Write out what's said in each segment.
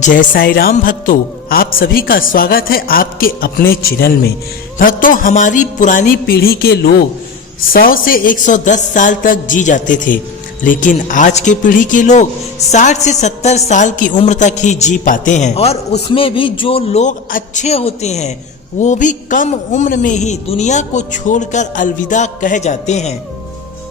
जय साईं राम भक्तों, आप सभी का स्वागत है आपके अपने चैनल में। भक्तों, हमारी पुरानी पीढ़ी के लोग 100 से 110 साल तक जी जाते थे, लेकिन आज के पीढ़ी के लोग 60 से 70 साल की उम्र तक ही जी पाते हैं। और उसमें भी जो लोग अच्छे होते हैं वो भी कम उम्र में ही दुनिया को छोड़कर अलविदा कह जाते हैं।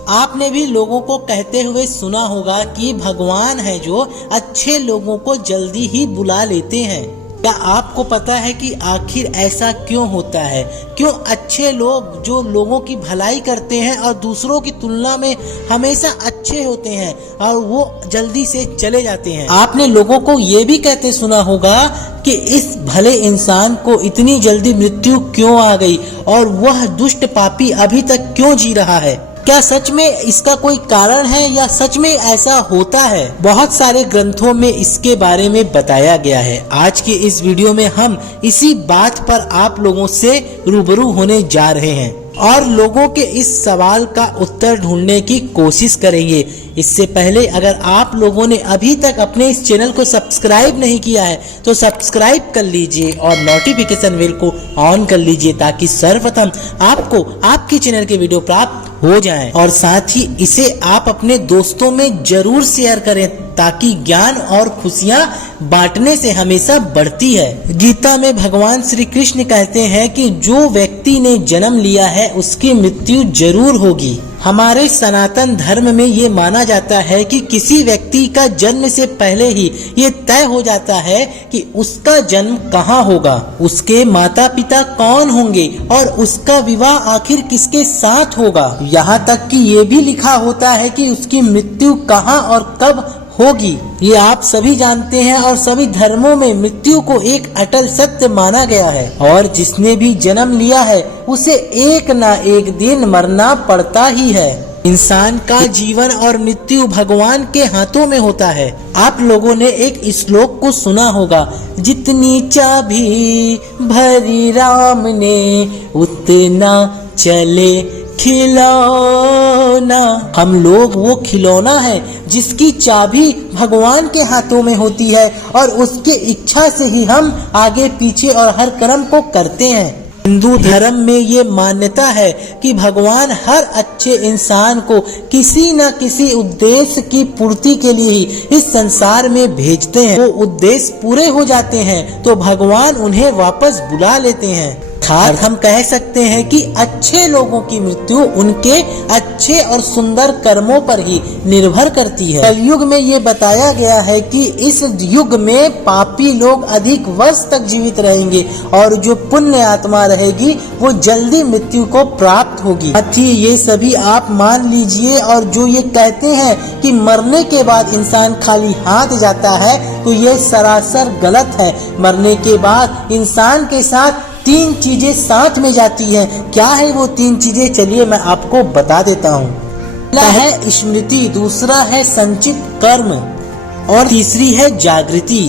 आपने भी लोगों को कहते हुए सुना होगा कि भगवान है जो अच्छे लोगों को जल्दी ही बुला लेते हैं। क्या आपको पता है कि आखिर ऐसा क्यों होता है? क्यों अच्छे लोग जो लोगों की भलाई करते हैं और दूसरों की तुलना में हमेशा अच्छे होते हैं और वो जल्दी से चले जाते हैं? आपने लोगों को ये भी कहते सुना होगा कि इस भले इंसान को इतनी जल्दी मृत्यु क्यों आ गई और वह दुष्ट पापी अभी तक क्यों जी रहा है। क्या सच में इसका कोई कारण है या सच में ऐसा होता है? बहुत सारे ग्रंथों में इसके बारे में बताया गया है। आज के इस वीडियो में हम इसी बात पर आप लोगों से रूबरू होने जा रहे हैं और लोगों के इस सवाल का उत्तर ढूंढने की कोशिश करेंगे। इससे पहले अगर आप लोगों ने अभी तक अपने इस चैनल को सब्सक्राइब नहीं किया है तो सब्सक्राइब कर लीजिए और नोटिफिकेशन बेल को ऑन कर लीजिए ताकि सर्वप्रथम आपको आपके चैनल के वीडियो प्राप्त हो जाएं। और साथ ही इसे आप अपने दोस्तों में जरूर शेयर करें ताकि ज्ञान और खुशियां बांटने से हमेशा बढ़ती है। गीता में भगवान श्री कृष्ण कहते हैं कि जो व्यक्ति ने जन्म लिया है उसकी मृत्यु जरूर होगी। हमारे सनातन धर्म में ये माना जाता है कि किसी व्यक्ति का जन्म से पहले ही ये तय हो जाता है कि उसका जन्म कहाँ होगा, उसके माता पिता कौन होंगे और उसका विवाह आखिर किसके साथ होगा। यहाँ तक कि ये भी लिखा होता है कि उसकी मृत्यु कहाँ और कब होगी। ये आप सभी जानते हैं और सभी धर्मों में मृत्यु को एक अटल सत्य माना गया है और जिसने भी जन्म लिया है उसे एक ना एक दिन मरना पड़ता ही है। इंसान का जीवन और मृत्यु भगवान के हाथों में होता है। आप लोगों ने एक श्लोक को सुना होगा, जितनी चाबी भरी राम ने उतना चले खिलौना। हम लोग वो खिलौना है जिसकी चाबी भगवान के हाथों में होती है और उसके इच्छा से ही हम आगे पीछे और हर कर्म को करते हैं। हिंदू धर्म में ये मान्यता है कि भगवान हर अच्छे इंसान को किसी न किसी उद्देश्य की पूर्ति के लिए ही इस संसार में भेजते हैं। वो उद्देश्य पूरे हो जाते हैं तो भगवान उन्हें वापस बुला लेते हैं। हम कह सकते हैं कि अच्छे लोगों की मृत्यु उनके अच्छे और सुंदर कर्मों पर ही निर्भर करती है। कलयुग में ये बताया गया है कि इस युग में पापी लोग अधिक वर्ष तक जीवित रहेंगे और जो पुण्य आत्मा रहेगी वो जल्दी मृत्यु को प्राप्त होगी। ये सभी आप मान लीजिए। और जो ये कहते हैं कि मरने के बाद इंसान खाली हाथ जाता है तो ये सरासर गलत है। मरने के बाद इंसान के साथ 3 चीजें साथ में जाती हैं। क्या है वो 3 चीजें? चलिए मैं आपको बता देता हूँ। पहला है स्मृति, दूसरा है संचित कर्म और तीसरी है जागृति।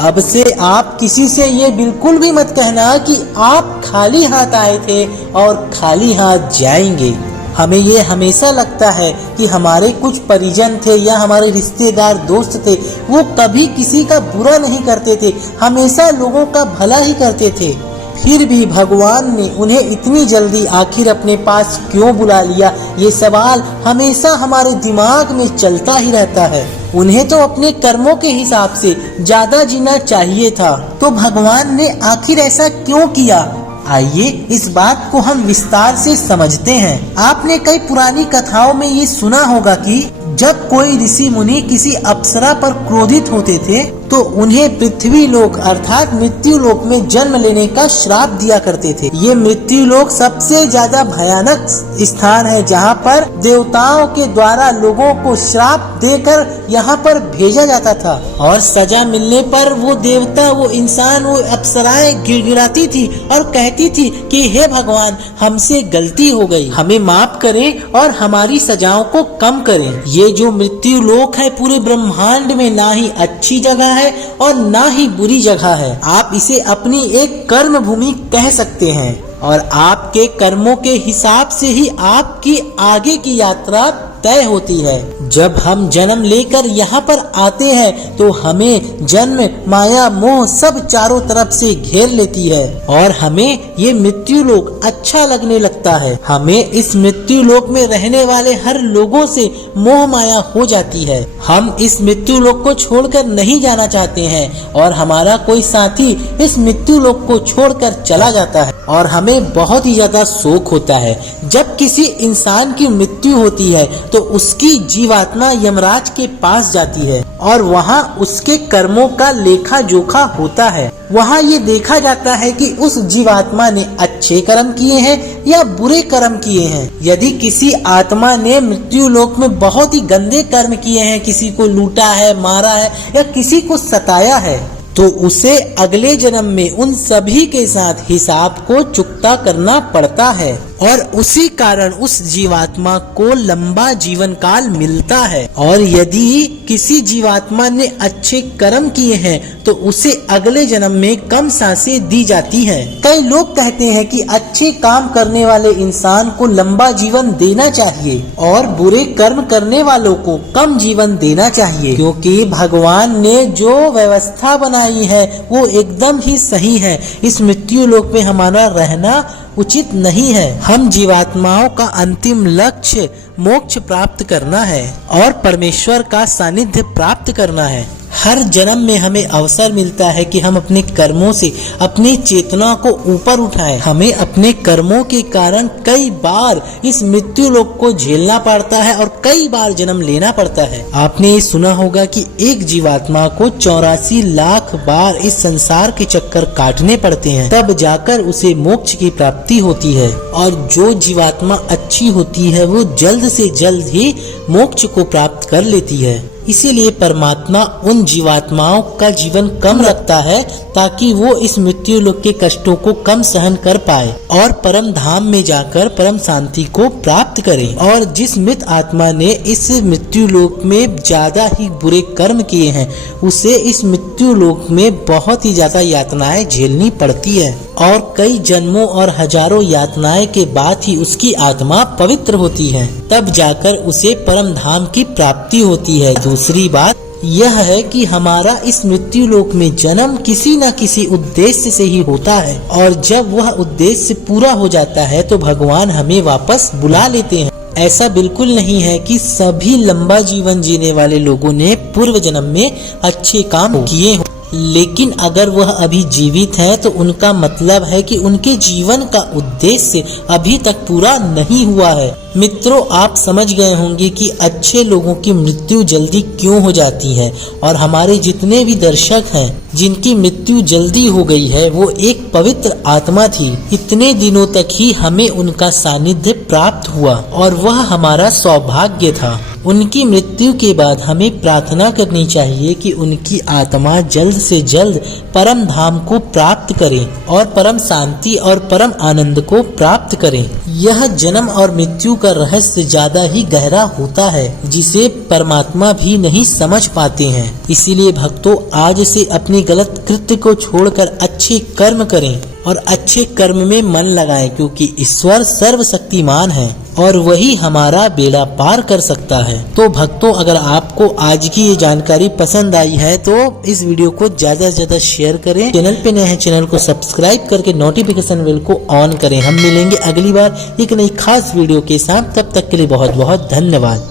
अब से आप किसी से ये बिल्कुल भी मत कहना कि आप खाली हाथ आए थे और खाली हाथ जाएंगे। हमें ये हमेशा लगता है कि हमारे कुछ परिजन थे या हमारे रिश्तेदार दोस्त थे, वो कभी किसी का बुरा नहीं करते थे, हमेशा लोगों का भला ही करते थे। फिर भी भगवान ने उन्हें इतनी जल्दी आखिर अपने पास क्यों बुला लिया, ये सवाल हमेशा हमारे दिमाग में चलता ही रहता है। उन्हें तो अपने कर्मों के हिसाब से ज्यादा जीना चाहिए था, तो भगवान ने आखिर ऐसा क्यों किया? आइए इस बात को हम विस्तार से समझते हैं। आपने कई पुरानी कथाओं में ये सुना होगा कि जब कोई ऋषि मुनि किसी अप्सरा पर क्रोधित होते थे तो उन्हें पृथ्वी लोक अर्थात मृत्यु लोक में जन्म लेने का श्राप दिया करते थे। ये मृत्यु लोक सबसे ज्यादा भयानक स्थान है जहाँ पर देवताओं के द्वारा लोगों को श्राप देकर यहाँ पर भेजा जाता था और सजा मिलने पर वो देवता, वो इंसान, वो अप्सराएं गिड़गिड़ाती थी और कहती थी कि हे भगवान, हमसे गलती हो गई, हमें माफ करें और हमारी सजाओं को कम करें। ये जो मृत्यु लोक है पूरे ब्रह्मांड में ना ही अच्छी जगह है और ना ही बुरी जगह है। आप इसे अपनी एक कर्म भूमि कह सकते हैं और आपके कर्मों के हिसाब से ही आपकी आगे की यात्रा तय होती है। जब हम जन्म लेकर यहाँ पर आते हैं तो हमें जन्म, माया, मोह सब चारों तरफ से घेर लेती है और हमें ये मृत्यु लोक अच्छा लगने लगता है। हमें इस मृत्यु लोक में रहने वाले हर लोगों से मोह माया हो जाती है। हम इस मृत्यु लोक को छोड़कर नहीं जाना चाहते हैं और हमारा कोई साथी इस मृत्यु लोक को छोड़कर चला जाता है और हमें बहुत ही ज्यादा शोक होता है। जब किसी इंसान की मृत्यु होती है तो उसकी जीवात्मा यमराज के पास जाती है और वहाँ उसके कर्मों का लेखा जोखा होता है। वहाँ ये देखा जाता है कि उस जीवात्मा ने अच्छे कर्म किए हैं या बुरे कर्म किए हैं। यदि किसी आत्मा ने मृत्यु लोक में बहुत ही गंदे कर्म किए हैं, किसी को लूटा है, मारा है या किसी को सताया है, तो उसे अगले जन्म में उन सभी के साथ हिसाब को चुकता करना पड़ता है और उसी कारण उस जीवात्मा को लंबा जीवन काल मिलता है। और यदि किसी जीवात्मा ने अच्छे कर्म किए हैं तो उसे अगले जन्म में कम सांसें दी जाती हैं। कई लोग कहते हैं कि अच्छे काम करने वाले इंसान को लंबा जीवन देना चाहिए और बुरे कर्म करने वालों को कम जीवन देना चाहिए, क्योंकि भगवान ने जो व्यवस्था बनाई है वो एकदम ही सही है। इस मृत्यु लोक में हमारा रहना उचित नहीं है। हम जीवात्माओं का अंतिम लक्ष्य मोक्ष प्राप्त करना है और परमेश्वर का सानिध्य प्राप्त करना है। हर जन्म में हमें अवसर मिलता है कि हम अपने कर्मों से अपनी चेतना को ऊपर उठाएं। हमें अपने कर्मों के कारण कई बार इस मृत्यु लोक को झेलना पड़ता है और कई बार जन्म लेना पड़ता है। आपने ये सुना होगा कि एक जीवात्मा को 84 लाख बार इस संसार के चक्कर काटने पड़ते हैं, तब जाकर उसे मोक्ष की प्राप्ति होती है। और जो जीवात्मा अच्छी होती है वो जल्द से जल्द ही मोक्ष को प्राप्त कर लेती है। इसीलिए परमात्मा उन जीवात्माओं का जीवन कम रखता है ताकि वो इस मृत्यु लोक के कष्टों को कम सहन कर पाए और परम धाम में जाकर परम शांति को प्राप्त करे। और जिस मृत आत्मा ने इस मृत्यु लोक में ज्यादा ही बुरे कर्म किए हैं उसे इस मृत्यु लोक में बहुत ही ज्यादा यातनाएं झेलनी पड़ती है और कई जन्मों और हजारों यातनाएं के बाद ही उसकी आत्मा पवित्र होती है, तब जाकर उसे परम धाम की प्राप्ति होती है। दूसरी बात यह है कि हमारा इस मृत्यु लोक में जन्म किसी न किसी उद्देश्य से ही होता है और जब वह उद्देश्य पूरा हो जाता है तो भगवान हमें वापस बुला लेते हैं। ऐसा बिल्कुल नहीं है कि सभी लंबा जीवन जीने वाले लोगों ने पूर्व जन्म में अच्छे काम किए हों, लेकिन अगर वह अभी जीवित है तो उनका मतलब है कि उनके जीवन का उद्देश्य अभी तक पूरा नहीं हुआ है। मित्रों, आप समझ गए होंगे कि अच्छे लोगों की मृत्यु जल्दी क्यों हो जाती है और हमारे जितने भी दर्शक हैं जिनकी मृत्यु जल्दी हो गई है वो एक पवित्र आत्मा थी। इतने दिनों तक ही हमें उनका सानिध्य प्राप्त हुआ और वह हमारा सौभाग्य था। उनकी मृत्यु के बाद हमें प्रार्थना करनी चाहिए कि उनकी आत्मा जल्द से जल्द परम धाम को प्राप्त करे और परम शांति और परम आनंद को प्राप्त करे। यह जन्म और मृत्यु का रहस्य ज्यादा ही गहरा होता है जिसे परमात्मा भी नहीं समझ पाते हैं। इसीलिए भक्तों, आज से अपने गलत कृत्य को छोड़कर अच्छे कर्म करें और अच्छे कर्म में मन लगाएं, क्योंकि ईश्वर सर्वशक्तिमान है और वही हमारा बेड़ा पार कर सकता है। तो भक्तों, अगर आपको आज की ये जानकारी पसंद आई है तो इस वीडियो को ज्यादा से ज्यादा शेयर करें। चैनल पे नए हैं, चैनल को सब्सक्राइब करके नोटिफिकेशन बेल को ऑन करें। हम मिलेंगे अगली बार एक नई खास वीडियो के साथ, तब तक के लिए बहुत बहुत धन्यवाद।